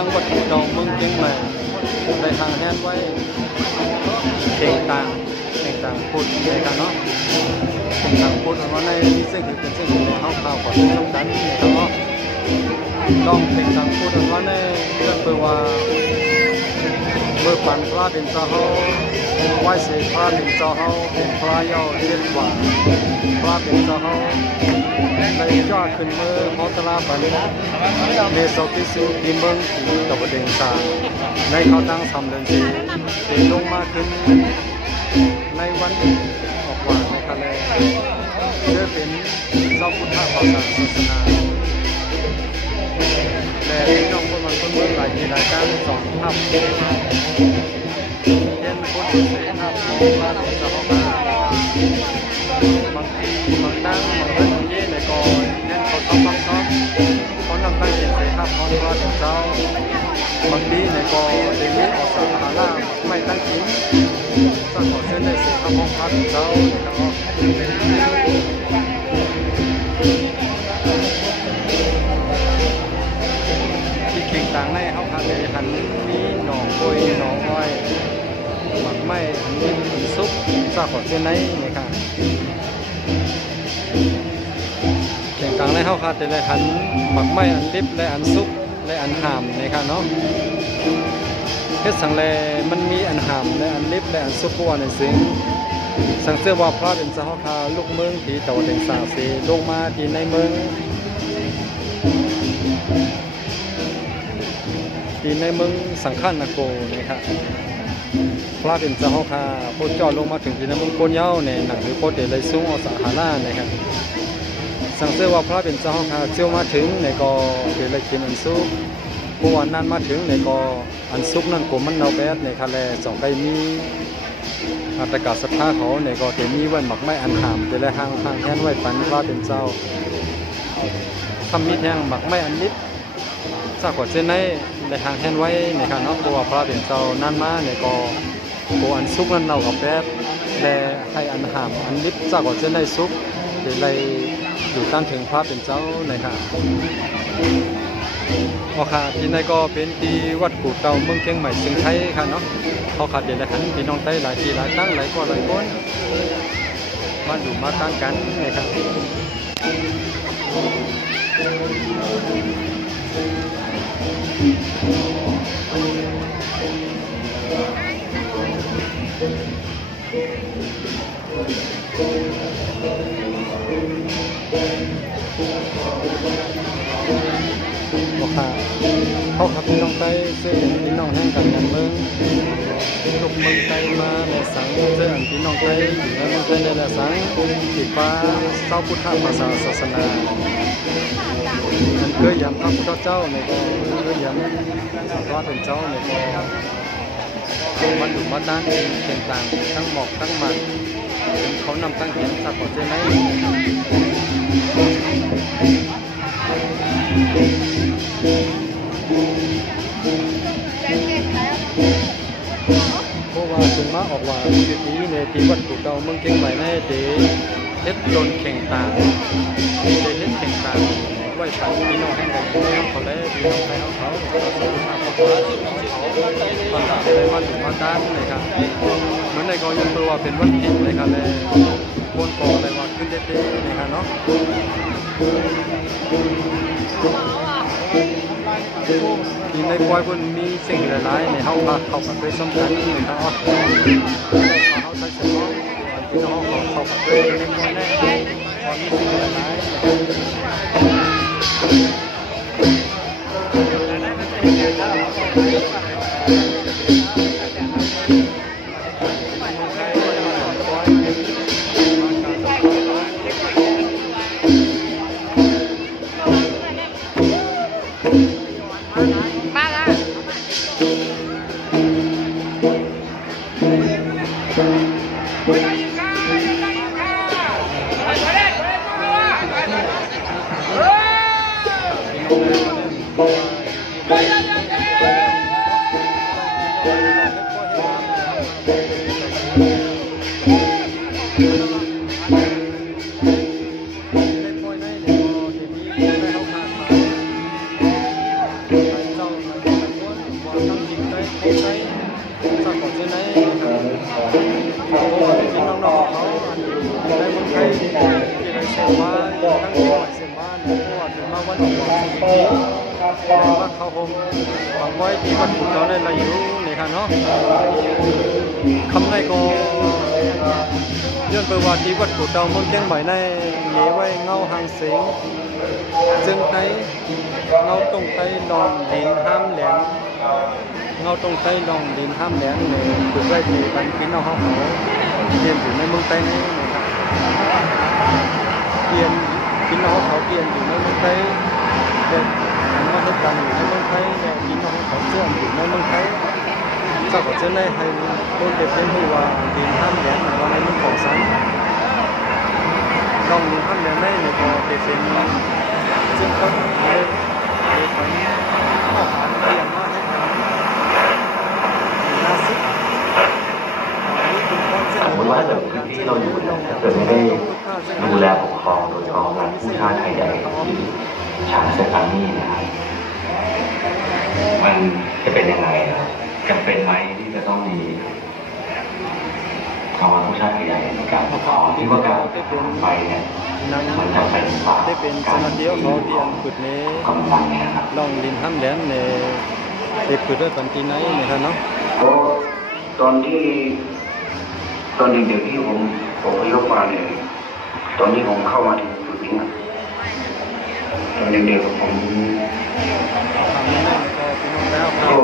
จังหวัดดองเมืองเชียงใหม่ได้ทางแทนไว้เข่งต่างพูดในกันเนาะเข่งต่างพูดว่าในซึ่งเป็นซึ่งในห้องข่าวของต้องกันในครับเนาะลองเข่งต่างพูดว่าในเรื่องเปิดว่าเมื่อปันพระเป็นเจ้าเฮาไหว้เสกพระเป็นเจ้าเฮาเป็นพระเย้าเรียกว่าพระเป็นเจ้าเฮาในยอดขึ้นเมื่อพอตลาปันเมโซกิสุดิมเบิงที่ตะวันเดงสาในเขาตั้งทำเดินสีลงมาขึ้นในวันออกว่าในทะเลเพื่อเป็นเจ้าพุทธภาษาศาสนาแต่ที่น้องคนมันคนเมืองหลายที่หลายการสอนภาพเห็นคนเสียภาพว่าจะออกมาบางทีบางตั้งบางเรื่องที่ในกอเน้นเขาชอบเขานำตั้งเห็นเสียภาพเขาว่าถึงเจ้าบางทีในกอเรื่องนี้ออกสาธารณะไม่ตั้งทิ้งสั่งขอเส้นได้เสียภาพของพระถึงเจ้านะครับเข่งต่างในเขาพาไปหันมีหนองโกยหนองอ้อยหมักไม้อันนี้ซุปซาขอดเส้นไหนนี่ค่ะเข่งต่างในเขาพาไปเลยหันหมักไม้อันลิบและอันซุปและอันหามนี่ค่ะเนาะเพชรสังเลมันมีอันหามและอันลิบและอันซุปว่าในสิ่งสังเสริมว่าพระเป็นเจ้าข้าลูกเมืองที่ตะวันแดงสาสีลงมาที่ในเมืองที่ในเมืองสังขารนโกนะครับพระเป็นเจ้าข้าพระเจ้าลงมาถึงที่ในเมืองโกนเย้าในหนังสือโคตรเลยสูงอสาหารานะครับสังเสริมว่าพระเป็นเจ้าข้าเจ้ามาถึงในก็เดลัยกินอันซุปผู้วันนั้นมาถึงในก็อันซุปนั่นกลมมันเนาแปดในคาแลสองไก่มีอัตกาศรัทธาเขาในก็เดี๋ยวมีไว้หมักไม้อันหามเดี๋ยวเลยห่างแทนไว้ปันพระเป็นเจ้าทำมีแทงหมักไม้อันนิดซากขอเส้นในห่างแทนไว้ในขณะเพราะว่าพระเป็นเจ้านั่นมาในก็โบอันซุกนั่นเนากับแป๊บและให้อันหามอันนิดซากขอเส้นในซุกเดี๋ยวเลยอยู่ตั้งถึงพระเป็นเจ้าในค่ะโอเคที่นี่ก็เป็นที่วัดกู่เตาเมืองเชียงใหม่เชียงไทยค่ะเนาะเขาขัดเดี๋ยวหันพี่น้องไต้หลายที่หลายตั้งหลายก็หลายคนมาดูมาตั้งกันนะครับเขาขับพี่น้องไต้เสื้อพี่น้องแห้งกันเมืองลูกเมืองไต้มาในสังเสื้อพี่น้องไต้อยู่ในเมืองไต้ในสังติดฟ้าเจ้าพุทธภาษาศาสนามันเคยย้ำพระพุทธเจ้าในก็เคยย้ำพระเป็นเจ้าในก็มันดูมาด้านต่างๆทั้งหมอกทั้งมันเขานำตั้งเห็นสักขอเจ้าไหนเพราะว่าถึงมาออกว่าจุดนี้ในที่วัดกู่เตาเมืองเชียงใหม่ในที่เฮ็ดโดนเข่งต่างเฮ็ดเข่งต่างไหว้ปันพี่น้องแห่งใดเขาเลยพี่น้องไปเขาตอนหลังเลยวันถึงวันด้านเลยครับเหมือนในกองยังตัวเป็นวันผิดเลยครับเลยคนก่อเลยว่าขึ้นเด็ดๆเลยครับเนาะที่ในปอยคนมีสิ่งหลายๆในเขาพาเขาไปสำคัญในทางเขาใช้สมองพี่น้องเขาไปในปอยแน่ความมีสิ่งหลาย าวันออกบอกสิ่งดีแต่ว่าเขาคงหวังไว้ที่วัดปู่เจ้าได้ละอยู่ในค่ะเนาะคำในก็ย้อนไปว่าที่วัดปู่เจ้าเมืองเชียงใหม่ในเหลไว้เงาหางเสียงจึงไต้เงาตรงไต้นอนดินห้ามแหลมเงาตรงไต้นอนดินห้ามแหลมเนี่ยถูกไว้ที่บันพินเอาเขาเรียนอยู่ในเมืองไต้นี่นะครับเรียนพินเอาเขาเรียนอยู่ในเมืองไต้เด็กมาทุกกันอยู่ในเมืองไต้แต่พินเอาเขาเชื่อมอยู่ในเมืองไต้เจ้าก็จะได้ให้คนเด็กเป็นผู้ว่าดินห้ามแหลมในวันในเมืองของสันลองดินห้ามแหลมได้เนี่ยก็เด็กเป็นซึ่งก็เลยเป็นข้อหาเรียนมาให้ล่าสุดสมมติว่าเกิดพื้นที่ที่เราอยู่เนี่ยถ้าเกิดไม่ได้ดูแลปกครองโดยกองทัพผู้ชาติไทยใหญ่ชาติเซฟานี่นะครับมันจะเป็นยังไงครับจำเป็นไหมที่จะต้องมีกองทัพผู้ชาติไทยใหญ่ในการปกครองที่ว่าการไปเนี่ยมันจะเป็นป่าได้เป็นสมาธิเขาเตียนขุดนี้ลองดินห้ามแหลมในเด็กขุดด้วยปันตีไหนนะครับเนาะตอนเด็กๆที่ผมอพยพมาเนี่ยตอนที่ผมเข้ามาถึงจุดนี้ตอนเด็กๆผมก็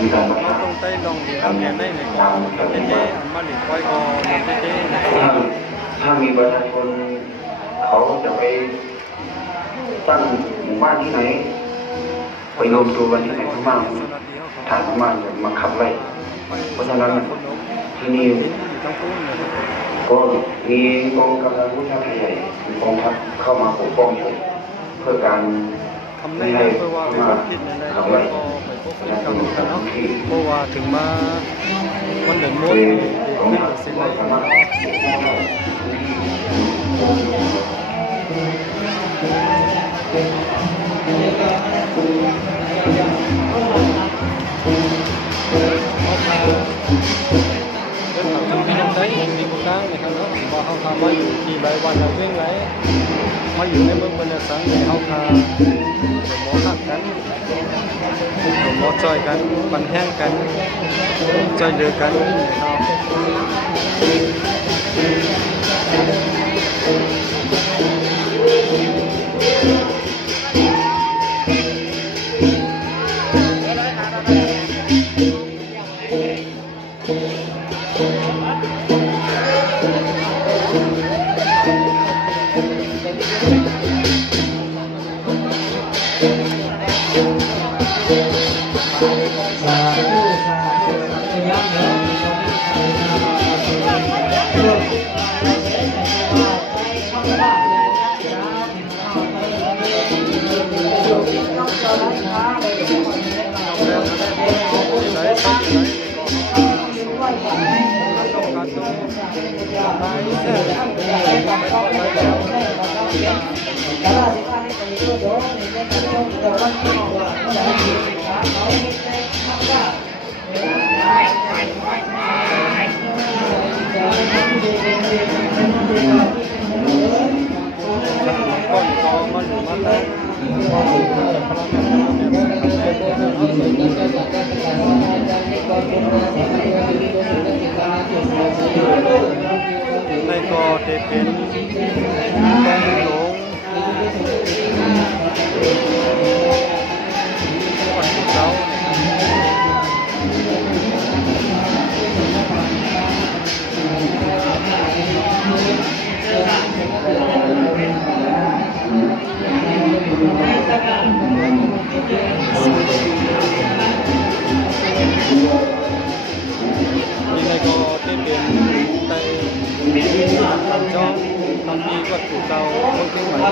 มีการประทับตรงใต้ลองดินห้ามแหลมได้ในกองเต้มาหลิงไว้ก็เต้ถ้ามีประชาชนเขาจะไปตั้งหมู่บ้านที่ไหนไปรวมตัวกันที่ไหนพม่าทางพม่าจะมาขับไล่เพราะฉะนั้นที่นี่ก็มีกองกำลังผู้ชาติไทยใหญ่กองทัพเข้ามาปกป้องอยู่เพื่อการไม่ให้พม่าขับไล่เพราะว่าถึงมาวันเดือนมดไม่เสียเลยมีคนกลางนะครับเนาะพอเขาพามาอยู่ที่ใบวันเราเว้งไรมาอยู่ในเมืองบรรยากาศในเขาพาหมอหักกันหมอจอยกันปันแห้งกันจอยเดือกันในก็จะเป็นกองหลวงวัดเจ้าcho công ty vật của tàu công ty máy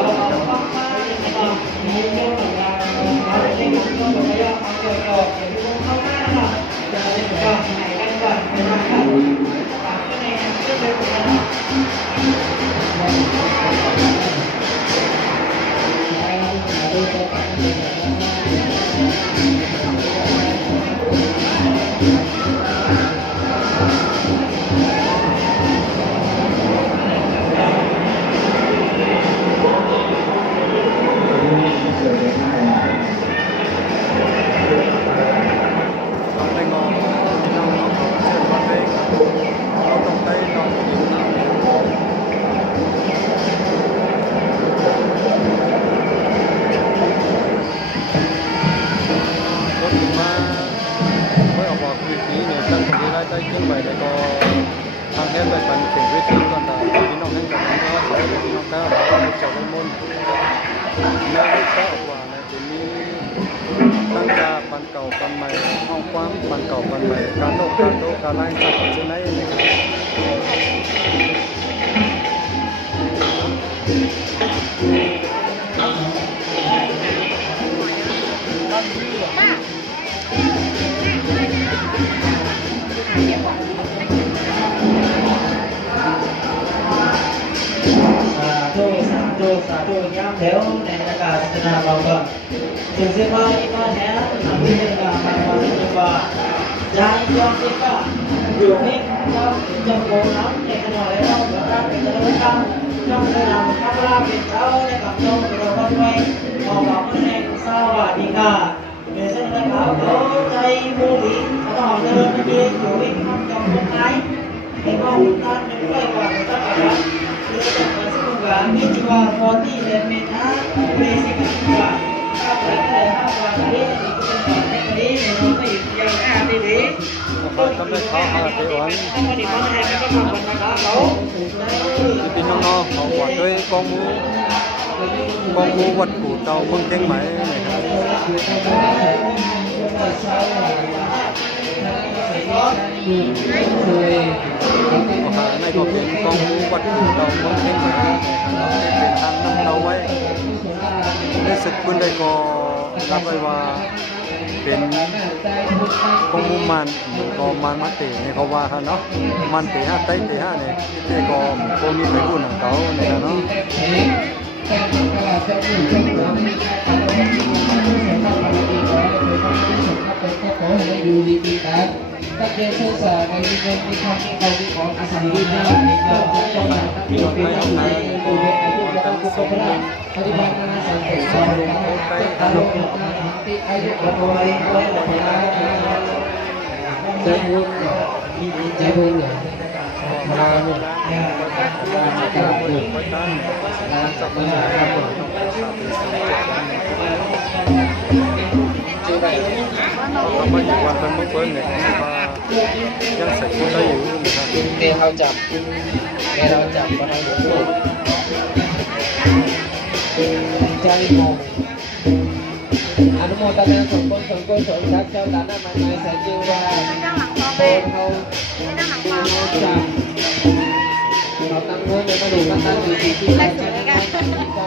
ต่อไปมนในวิเคราะห์ว่าในจะมีตั้งยาปันเก่าปันใหม่ห้องความปันเก่าปันใหม่การโลกการโตการไล่สัตว์ชนิดนะครับสาธุย้ำแถวในบรรยากาศศาสนาเราก็ถึงเสียว่าอีกมาแถวทำให้เรื่องราวมันมาถึงว่าใจยอมที่ก็อยู่นี่ก็จะโกงน้ำในขณะแล้วเราได้เป็นตัวกลางต้องแสดงข้าวราเป็นเจ้าในกับน้องเราก็ไปมองว่ามันแรงสวัสดีค่ะเป็นเส้นทางเขาใจมูลีเขาเดินไปยืนอยู่ที่ทำจำตรงไหนในห้องนั้นไม่ได้ว่าจะต้องอะไรini juga roti dan minyak berisi juga apa ini ini roti yang ada di ทำให้เขาหาไปอ่อนพี่น้องๆเขาบอกด้วยกองมูวัดกูเตาเมืองเชียงใหม่นะครับในก็เป็นกองมูวัดกูเตาเมืองเชียงใหม่เป็นทางนำเราไว้ได้ศึกปืนได้ก็รับไว้ว่าเป็นกองมูมันก็มันมาเตะเนี่ยเขาว่าเขาเนาะมันเตะห้าเตะห้าเนี่ยเตะก็มีไปกู้หนังเขาเนี่ยเนาะcác cơ sở này đi bên đi trong cái cầu có cả sản đi ra thì cho trong là các điều kiện này từ việc của các cô có là có đi bằng là sản phẩm sau đó ta lục thì ai được có tôi chơi vui chơi vui nhỉ màเราไม่อยู่วันเป็นเมื่อเพิ่นเนี่ยมายังใส่คนได้อยู่นะครับ เดี๋ยวเราจับมาให้ดูใจมองอนุโมทนาสมบูรณ์สมกุศลทักเจ้าตาหน้าไม้ใส่จิวว่าโอนเขาจับเราตั้งเงินในกระดูกกันตั้งอยู่ที่ที่เราจะได้ก็การตั้ง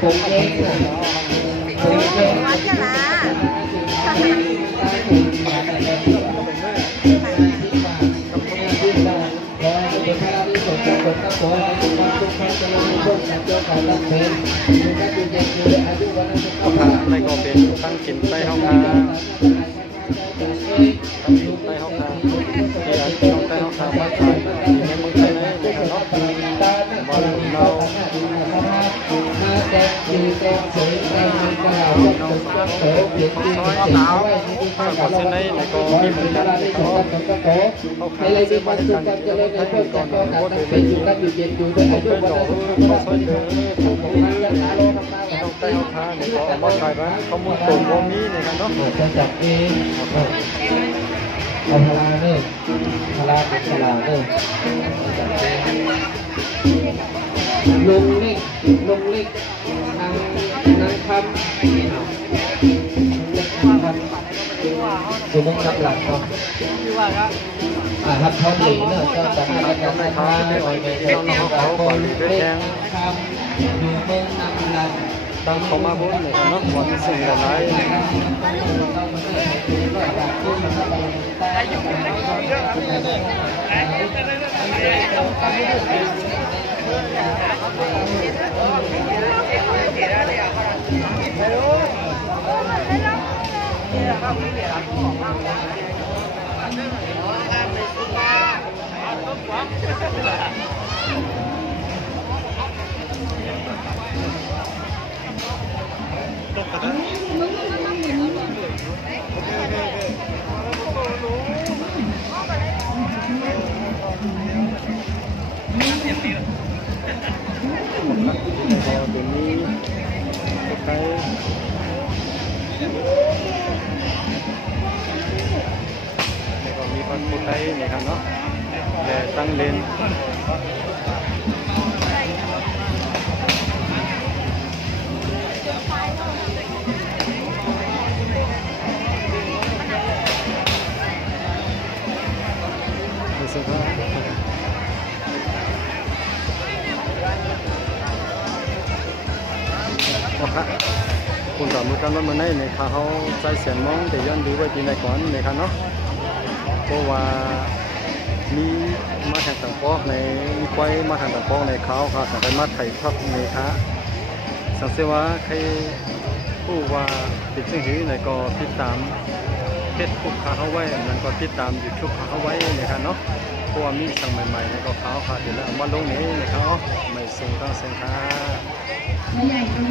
ผมเองผมเองวัดจะละในก็เป็นตั้งกินใต้ห้องน้ำใต้ห้องน้ำที่อันที่ห้องใต้ห้องน้ำมาขายในเมืองไทยนะครับเนาะวันเราคนเส้นในก็มีเหมือนกันเขาขายซื้อมาจากการที่เราใช้ก่อนก็เป็นอยู่กันอยู่เย็นอยู่ด้วยอายุวันละช่วยเหลือผู้คนต้องใต้ห้องน้ำเนี่ยก็มาขายบ้านเขาหมดตัวบ่มีเนี่ยเนาะ จะจับเองเอาพลาเนี่ยพลาเป็นพลาเนี่ยลุงเล็กนางคำสมมติคำหลักเนาะครับเขาหลีเนาะเจ้าสำนักการค้าในวันนี้เขาคนเล็กคำอยู่เมืองนำลันตั้งเขามาบุญเนี่ยเนาะวันสิ่งหลายมีคนพูดได้เนี่ยครับเนาะ และตั้งเลนรู้สึกว่าโอ้ครับคุณสามมือกันว่ามันในขาเขาใจเสียนมองแต่ย้อนดูไว้ที่ในก่อนในครับเนาะเพราะว่ามีมาทางต่างปอกในมีไว้มาทางต่างปอกในเขาค่ะแต่ไปมาไถ่ทับในค่ะสังเกตว่าใครผู้ว่าติดซึ่งหือในก็ติดตามเพจคุกขาเขาไว้นั้นก็ติดตามยูทูบขาเขาไว้นะครับเนาะเพราะว่ามีสั่งใหม่ๆในก็เขาค่ะเดี๋ยวแล้วมาลงนี้นะครับไม่ส่งตั้งเส้นค่ะ ไม่ใหญ่ตรง